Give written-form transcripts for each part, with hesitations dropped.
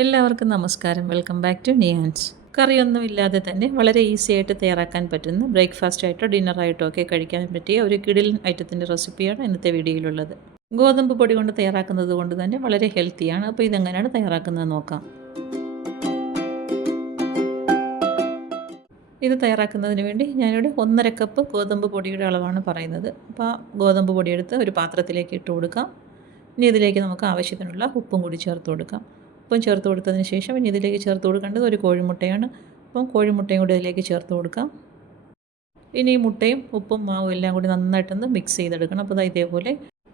എല്ലാവർക്കും നമസ്കാരം. Welcome back to Niyans. കറിയൊന്നുമില്ലാതെ തന്നെ വളരെ ഈസി ആയിട്ട് തയ്യാറാക്കാൻ പറ്റുന്ന ബ്രേക്ക്ഫാസ്റ്റ് ആയിട്ടോ ഡിന്നറായിട്ടോ ഒക്കെ കഴിക്കാൻ പറ്റിയ ഒരു കിടിലൻ ഐറ്റത്തിൻ്റെ റെസിപ്പിയാണ് ഇന്നത്തെ വീഡിയോയിലുള്ളത്. ഗോതമ്പ് പൊടി കൊണ്ട് തയ്യാറാക്കുന്നത് കൊണ്ട് തന്നെ വളരെ ഹെൽത്തിയാണ്. അപ്പോൾ ഇതെങ്ങനെയാണ് തയ്യാറാക്കുന്നത് നോക്കാം. ഇത് തയ്യാറാക്കുന്നതിന് വേണ്ടി ഞാനിവിടെ 1.5 കപ്പ് ഗോതമ്പ് പൊടിയുടെ അളവാണ് പറയുന്നത്. അപ്പോൾ ഗോതമ്പ് പൊടിയെടുത്ത് ഒരു പാത്രത്തിലേക്ക് ഇട്ട് കൊടുക്കാം. ഇനി ഇതിലേക്ക് നമുക്ക് ആവശ്യത്തിനുള്ള ഉപ്പും കൂടി ചേർത്ത് കൊടുക്കാം. ഉപ്പും ചേർത്ത് കൊടുത്തതിന് ശേഷം ഇനി ഇതിലേക്ക് ചേർത്ത് കൊടുക്കേണ്ടത് ഒരു കോഴിമുട്ടയാണ്. അപ്പം കോഴിമുട്ടയും കൂടി ഇതിലേക്ക് ചേർത്ത് കൊടുക്കാം. ഇനി ഈ മുട്ടയും ഉപ്പും മാവും എല്ലാം കൂടി നന്നായിട്ടൊന്ന് മിക്സ് ചെയ്തെടുക്കണം. അപ്പോൾ ഇതേപോലെ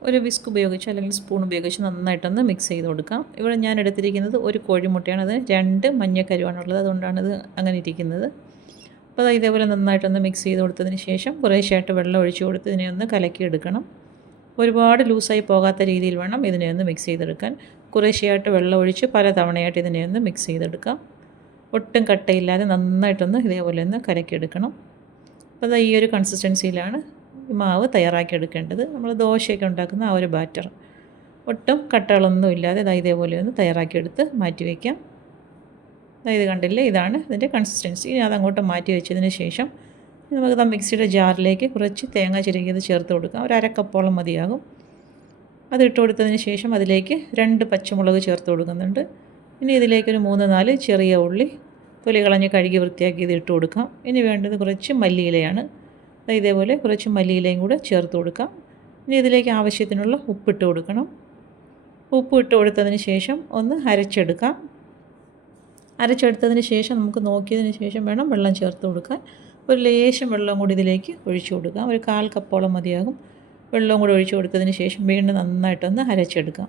ഒരു വിസ്ക് ഉപയോഗിച്ച് അല്ലെങ്കിൽ സ്പൂൺ ഉപയോഗിച്ച് നന്നായിട്ടൊന്ന് മിക്സ് ചെയ്ത് കൊടുക്കാം. ഇവിടെ ഞാൻ എടുത്തിരിക്കുന്നത് ഒരു കോഴിമുട്ടയാണ്. അത് 2 മഞ്ഞക്കരുവാണുള്ളത്, അതുകൊണ്ടാണ് ഇത് അങ്ങനെ ഇരിക്കുന്നത്. അപ്പോൾ ഇതേപോലെ നന്നായിട്ടൊന്ന് മിക്സ് ചെയ്ത് കൊടുത്തതിന് ശേഷം കുറേശ്ശായിട്ട് വെള്ളം ഒഴിച്ച് കൊടുത്ത് ഇതിനെ ഒന്ന് കലക്കിയെടുക്കണം. ഒരുപാട് ലൂസായി പോകാത്ത രീതിയിൽ വേണം ഇതിനെ ഒന്ന് മിക്സ് ചെയ്തെടുക്കാൻ. കുറേശ്ശെയായിട്ട് വെള്ളം ഒഴിച്ച് പല തവണയായിട്ട് ഇതിനെ ഒന്ന് മിക്സ് ചെയ്തെടുക്കാം. ഒട്ടും കട്ടയില്ലാതെ നന്നായിട്ടൊന്ന് ഇതേപോലെ ഒന്ന് കലക്കിയെടുക്കണം. അപ്പോൾ ഈ ഒരു കൺസിസ്റ്റൻസിയിലാണ് മാവ് തയ്യാറാക്കിയെടുക്കേണ്ടത്. നമ്മൾ ദോശയൊക്കെ ഉണ്ടാക്കുന്ന ആ ഒരു ബാറ്റർ. ഒട്ടും കട്ടകളൊന്നും ഇല്ലാതെ ഇതേപോലെ ഒന്ന് തയ്യാറാക്കിയെടുത്ത് മാറ്റി വയ്ക്കാം. ഇത് കണ്ടില്ലേ, ഇതാണ് ഇതിൻ്റെ കൺസിസ്റ്റൻസി. ഇനി അതങ്ങോട്ട് മാറ്റി വെച്ചതിന് ശേഷം നമുക്ക് മിക്സിയുടെ ജാറിലേക്ക് കുറച്ച് തേങ്ങ ചിരകിയത് ചേർത്ത് കൊടുക്കാം. ഒരു 1/2 കപ്പോളം മതിയാകും. അത് ഇട്ട് കൊടുത്തതിന് ശേഷം അതിലേക്ക് 2 പച്ചമുളക് ചേർത്ത് കൊടുക്കുന്നുണ്ട്. ഇനി ഇതിലേക്കൊരു 3-4 ചെറിയ ഉള്ളി തൊലി കളഞ്ഞ് കഴുകി വൃത്തിയാക്കി ഇത് ഇട്ട് കൊടുക്കാം. ഇനി വേണ്ടത് കുറച്ച് മല്ലിയിലയാണ്. ഇതേപോലെ കുറച്ച് മല്ലിയിലയും കൂടെ ചേർത്ത് കൊടുക്കാം. ഇനി ഇതിലേക്ക് ആവശ്യത്തിനുള്ള ഉപ്പിട്ട് കൊടുക്കണം. ഉപ്പ് ഇട്ട് കൊടുത്തതിന് ശേഷം ഒന്ന് അരച്ചെടുക്കാം. അരച്ചെടുത്തതിന് ശേഷം നമുക്ക് നോക്കിയതിന് ശേഷം വേണം വെള്ളം ചേർത്ത് കൊടുക്കാൻ. ഒരു ലേശം വെള്ളം കൂടി ഇതിലേക്ക് ഒഴിച്ചു കൊടുക്കാം. ഒരു 1/4 കപ്പോളം മതിയാകും. വെള്ളവും കൂടി ഒഴിച്ചു കൊടുത്തതിന് ശേഷം വീണ്ടും നന്നായിട്ടൊന്ന് അരച്ചെടുക്കാം.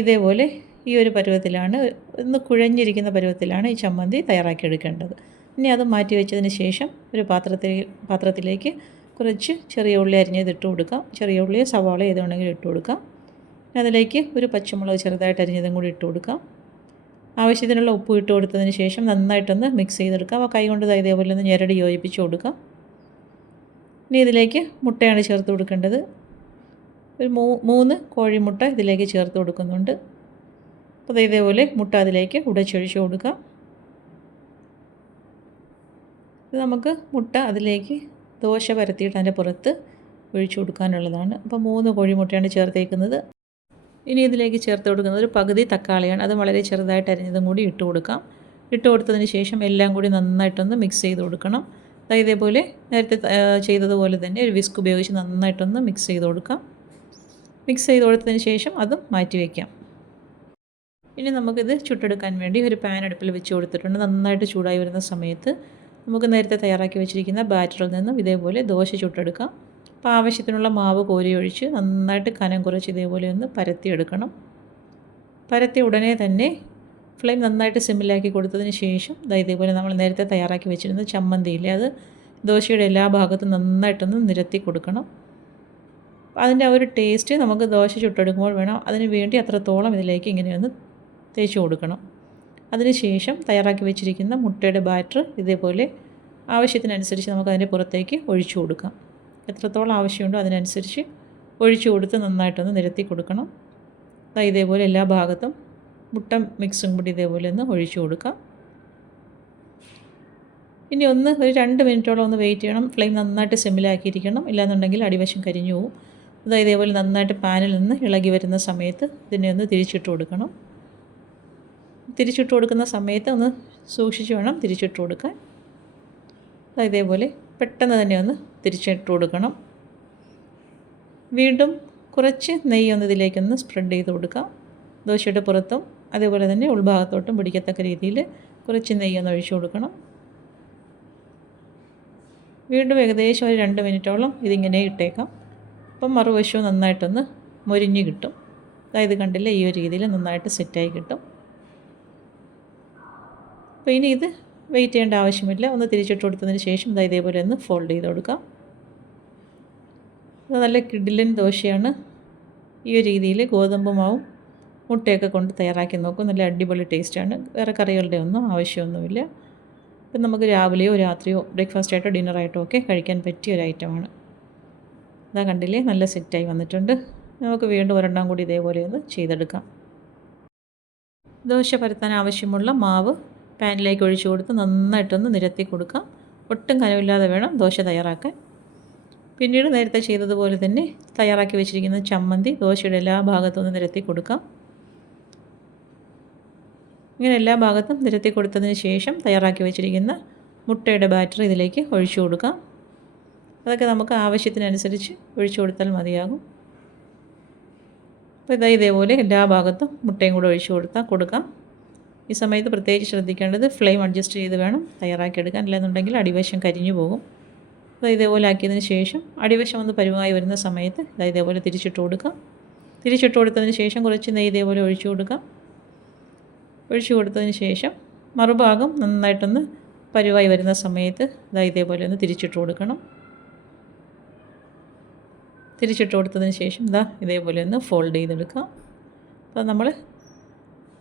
ഇതേപോലെ ഈ ഒരു പരുവത്തിലാണ്, ഒന്ന് കുഴഞ്ഞിരിക്കുന്ന പരുവത്തിലാണ് ഈ ചമ്മന്തി തയ്യാറാക്കിയെടുക്കേണ്ടത്. ഇനി അത് മാറ്റി വെച്ചതിന് ശേഷം ഒരു പാത്രത്തിലേക്ക് കുറച്ച് ചെറിയ ഉള്ളി അരിഞ്ഞത് ഇട്ട് കൊടുക്കാം. ചെറിയ ഉള്ളിയോ സവാള ഏത് വേണമെങ്കിലും ഇട്ട് കൊടുക്കാം. അതിലേക്ക് ഒരു പച്ചമുളക് ചെറുതായിട്ട് അരിഞ്ഞതും കൂടി ഇട്ട് കൊടുക്കാം. ആവശ്യത്തിനുള്ള ഉപ്പ് ഇട്ട് കൊടുത്തതിന് ശേഷം നന്നായിട്ടൊന്ന് മിക്സ് ചെയ്തെടുക്കാം. അപ്പോൾ കൈ കൊണ്ട് ഇതേപോലെ ഒന്ന് ഞെരടി യോജിപ്പിച്ച് കൊടുക്കാം. ഇനി ഇതിലേക്ക് മുട്ടയാണ് ചേർത്ത് കൊടുക്കേണ്ടത്. ഒരു 3 കോഴിമുട്ട ഇതിലേക്ക് ചേർത്ത് കൊടുക്കുന്നുണ്ട്. അപ്പോൾ ഇതേപോലെ മുട്ട അതിലേക്ക് ഉടച്ചൊഴിച്ച് കൊടുക്കാം. ഇത് നമുക്ക് മുട്ട അതിലേക്ക് ദോശ പരത്തിയിട്ട് അതിൻ്റെ പുറത്ത് ഒഴിച്ചു കൊടുക്കാനുള്ളതാണ്. അപ്പോൾ 3 കോഴിമുട്ടയാണ് ചേർത്തേക്കുന്നത്. ഇനി ഇതിലേക്ക് ചേർത്ത് കൊടുക്കുന്നത് ഒരു പകുതി തക്കാളിയാണ്. അത് വളരെ ചെറുതായിട്ട് അരിഞ്ഞതും കൂടി ഇട്ട് കൊടുക്കാം. ഇട്ട് കൊടുത്തതിന് ശേഷം എല്ലാം കൂടി നന്നായിട്ടൊന്ന് മിക്സ് ചെയ്ത് കൊടുക്കണം. ഇതേപോലെ നേരത്തെ ചെയ്തതുപോലെ തന്നെ ഒരു വിസ്ക് ഉപയോഗിച്ച് നന്നായിട്ടൊന്ന് മിക്സ് ചെയ്ത് കൊടുക്കാം. മിക്സ് ചെയ്ത് കൊടുത്തതിന് ശേഷം അതും മാറ്റി വയ്ക്കാം. ഇനി നമുക്കിത് ചുട്ടെടുക്കാൻ വേണ്ടി ഒരു പാൻ അടുപ്പിൽ വെച്ച് കൊടുത്തിട്ടുണ്ട്. നന്നായിട്ട് ചൂടായി വരുന്ന സമയത്ത് നമുക്ക് നേരത്തെ തയ്യാറാക്കി വെച്ചിരിക്കുന്ന ബാറ്ററിൽ നിന്നും ഇതേപോലെ ദോശ ചുട്ടെടുക്കാം. അപ്പോൾ ആവശ്യത്തിനുള്ള മാവ് കോരി ഒഴിച്ച് നന്നായിട്ട് കനം കുറച്ച് ഇതേപോലെ ഒന്ന് പരത്തിയെടുക്കണം. പരത്തി ഉടനെ തന്നെ ഫ്ലെയിം നന്നായിട്ട് സിമ്മിലാക്കി കൊടുത്തതിന് ശേഷം ഇതേപോലെ നമ്മൾ നേരത്തെ തയ്യാറാക്കി വെച്ചിരുന്ന ചമ്മന്തിയില്ലേ, അത് ദോശയുടെ എല്ലാ ഭാഗത്തും നന്നായിട്ടൊന്ന് നിരത്തി കൊടുക്കണം. അതിൻ്റെ ആ ഒരു ടേസ്റ്റ് നമുക്ക് ദോശ ചുട്ടെടുക്കുമ്പോൾ വേണം. അതിന് വേണ്ടി അത്രത്തോളം ഇതിലേക്ക് ഇങ്ങനെയൊന്ന് തേച്ച് കൊടുക്കണം. അതിനുശേഷം തയ്യാറാക്കി വെച്ചിരിക്കുന്ന മുട്ടയുടെ ബാറ്റർ ഇതേപോലെ ആവശ്യത്തിനനുസരിച്ച് നമുക്ക് അതിൻ്റെ പുറത്തേക്ക് ഒഴിച്ചു കൊടുക്കാം. എത്രത്തോളം ആവശ്യമുണ്ടോ അതിനനുസരിച്ച് ഒഴിച്ചു കൊടുത്ത് നന്നായിട്ടൊന്ന് നിരത്തി കൊടുക്കണം. ഇതേപോലെ എല്ലാ ഭാഗത്തും മുട്ട മിക്സും കൂടി ഇതേപോലെ ഒന്ന് ഒഴിച്ചു കൊടുക്കാം. ഇനി ഒരു 2 മിനിറ്റോളം ഒന്ന് വെയിറ്റ് ചെയ്യണം. ഫ്ലെയിം നന്നായിട്ട് സിമ്മിലാക്കിയിരിക്കണം, ഇല്ലാന്നുണ്ടെങ്കിൽ അടിവശം കരിഞ്ഞു പോകും. ഇതേപോലെ നന്നായിട്ട് പാനിൽ നിന്ന് ഇളകി വരുന്ന സമയത്ത് ഇതിനെ ഒന്ന് തിരിച്ചിട്ട് കൊടുക്കണം. തിരിച്ചിട്ട് കൊടുക്കുന്ന സമയത്ത് ഒന്ന് സൂക്ഷിച്ച് വേണം തിരിച്ചിട്ട് കൊടുക്കാൻ. ഇതേപോലെ പെട്ടെന്ന് തന്നെ ഒന്ന് തിരിച്ചിട്ട് കൊടുക്കണം. വീണ്ടും കുറച്ച് നെയ്യൊന്ന് ഇതിലേക്കൊന്ന് സ്പ്രെഡ് ചെയ്ത് കൊടുക്കാം. ദോശയുടെ പുറത്തും അതേപോലെ തന്നെ ഉൾഭാഗത്തോട്ടും പിടിക്കത്തക്ക രീതിയിൽ കുറച്ച് നെയ്യൊന്ന് ഒഴിച്ചു കൊടുക്കണം. വീണ്ടും ഏകദേശം ഒരു 2 മിനിറ്റോളം ഇതിങ്ങനെ ഇട്ടേക്കാം. അപ്പം മറുവശവും നന്നായിട്ടൊന്ന് മൊരിഞ്ഞ് കിട്ടും. അതായത് കണ്ടില്ലേ, ഈ ഒരു രീതിയിൽ നന്നായിട്ട് സെറ്റായി കിട്ടും. അപ്പോൾ ഇനി ഇത് വെയിറ്റ് ചെയ്യേണ്ട ആവശ്യമില്ല. ഒന്ന് തിരിച്ചിട്ട് കൊടുത്തതിന് ശേഷം ഇതേപോലെ ഒന്ന് ഫോൾഡ് ചെയ്ത് കൊടുക്കാം. അത് നല്ല കിടിലൻ ദോശയാണ്. ഈ ഒരു രീതിയിൽ ഗോതമ്പ് മാവും മുട്ടയൊക്കെ കൊണ്ട് തയ്യാറാക്കി നോക്കും. നല്ല അടിപൊളി ടേസ്റ്റാണ്. വേറെ കറികളുടെ ഒന്നും ആവശ്യമൊന്നുമില്ല. ഇപ്പം നമുക്ക് രാവിലെയോ രാത്രിയോ ബ്രേക്ക്ഫാസ്റ്റായിട്ടോ ഡിന്നറായിട്ടോ ഒക്കെ കഴിക്കാൻ പറ്റിയ ഒരു ഐറ്റമാണ്. കണ്ടില്ലേ, നല്ല സെറ്റായി വന്നിട്ടുണ്ട്. നമുക്ക് വീണ്ടും ഒരെണ്ണം കൂടി ഇതേപോലെ ഒന്ന് ചെയ്തെടുക്കാം. ദോശ പരത്താൻ ആവശ്യമുള്ള മാവ് പാനിലേക്ക് ഒഴിച്ചു കൊടുത്ത് നന്നായിട്ടൊന്ന് നിരത്തി കൊടുക്കാം. ഒട്ടും കനമില്ലാതെ വേണം ദോശ തയ്യാറാക്കാൻ. പിന്നീട് നേരത്തെ ചെയ്തതുപോലെ തന്നെ തയ്യാറാക്കി വെച്ചിരിക്കുന്ന ചമ്മന്തി ദോശയുടെ എല്ലാ ഭാഗത്തും ഒന്ന് നിരത്തി കൊടുക്കാം. ഇങ്ങനെ എല്ലാ ഭാഗത്തും നിരത്തി കൊടുത്തതിന് ശേഷം തയ്യാറാക്കി വെച്ചിരിക്കുന്ന മുട്ടയുടെ ബാറ്റർ ഇതിലേക്ക് ഒഴിച്ചു കൊടുക്കാം. അതൊക്കെ നമുക്ക് ആവശ്യത്തിനനുസരിച്ച് ഒഴിച്ചു കൊടുത്താൽ മതിയാകും. അപ്പോൾ ഇതേപോലെ എല്ലാ ഭാഗത്തും മുട്ടയും കൂടെ ഒഴിച്ചു കൊടുക്കാം. ഈ സമയത്ത് പ്രത്യേകിച്ച് ശ്രദ്ധിക്കേണ്ടത് ഫ്ലെയിം അഡ്ജസ്റ്റ് ചെയ്ത് വേണം തയ്യാറാക്കിയെടുക്കാൻ, അല്ലെന്നുണ്ടെങ്കിൽ അടിവശം കരിഞ്ഞു പോകും. അപ്പോൾ ഇതേപോലെ ആക്കിയതിന് ശേഷം അടിവശം ഒന്ന് പരുവായി വരുന്ന സമയത്ത് ഇതേപോലെ തിരിച്ചിട്ട് കൊടുക്കാം. തിരിച്ചിട്ട് കൊടുത്തതിന് ശേഷം കുറച്ച് നെയ്യ് ഇതേപോലെ ഒഴിച്ചു കൊടുക്കാം. ഒഴിച്ചു കൊടുത്തതിന് ശേഷം മറുഭാഗം നന്നായിട്ടൊന്ന് പരുവായി വരുന്ന സമയത്ത് ഇതേപോലെ ഒന്ന് തിരിച്ചിട്ട് കൊടുക്കണം. തിരിച്ചിട്ട് കൊടുത്തതിന് ശേഷം ഇതേപോലെ ഒന്ന് ഫോൾഡ് ചെയ്തെടുക്കാം. അപ്പോൾ നമ്മൾ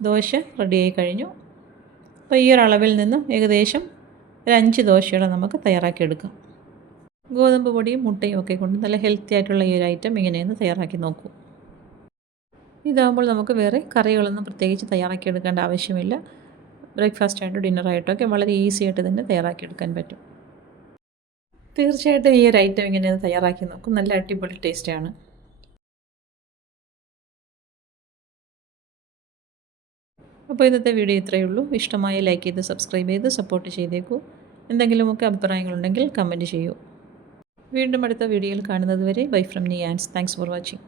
ദോശ റെഡിയായി കഴിഞ്ഞു. അപ്പോൾ ഈ ഒരു അളവിൽ നിന്നും ഏകദേശം ഒരു 5 ദോശയോടെ നമുക്ക് തയ്യാറാക്കിയെടുക്കാം. ഗോതമ്പ് പൊടിയും മുട്ടയും ഒക്കെ കൊണ്ട് നല്ല ഹെൽത്തി ആയിട്ടുള്ള ഈ ഒരു ഐറ്റം ഇങ്ങനെയൊന്ന് തയ്യാറാക്കി നോക്കൂ. ഇതാകുമ്പോൾ നമുക്ക് വേറെ കറികളൊന്നും പ്രത്യേകിച്ച് തയ്യാറാക്കിയെടുക്കേണ്ട ആവശ്യമില്ല. ബ്രേക്ക്ഫാസ്റ്റായിട്ടോ ഡിന്നറായിട്ടോ ഒക്കെ വളരെ ഈസി ആയിട്ട് തന്നെ തയ്യാറാക്കിയെടുക്കാൻ പറ്റും. തീർച്ചയായിട്ടും ഈ ഒരു ഐറ്റം ഇങ്ങനെയൊന്ന് തയ്യാറാക്കി നോക്കും. നല്ല അടിപൊളി ടേസ്റ്റാണ്. അപ്പോൾ ഇന്നത്തെ വീഡിയോ ഇത്രയേ ഉള്ളൂ. ഇഷ്ടമായ ലൈക്ക് ചെയ്ത് സബ്സ്ക്രൈബ് ചെയ്ത് സപ്പോർട്ട് ചെയ്തേക്കൂ. എന്തെങ്കിലുമൊക്കെ അഭിപ്രായങ്ങളുണ്ടെങ്കിൽ കമൻറ്റ് ചെയ്യൂ. വീണ്ടും അടുത്ത വീഡിയോയിൽ കാണുന്നത് വരെ bye from Niyans. Thanks for watching.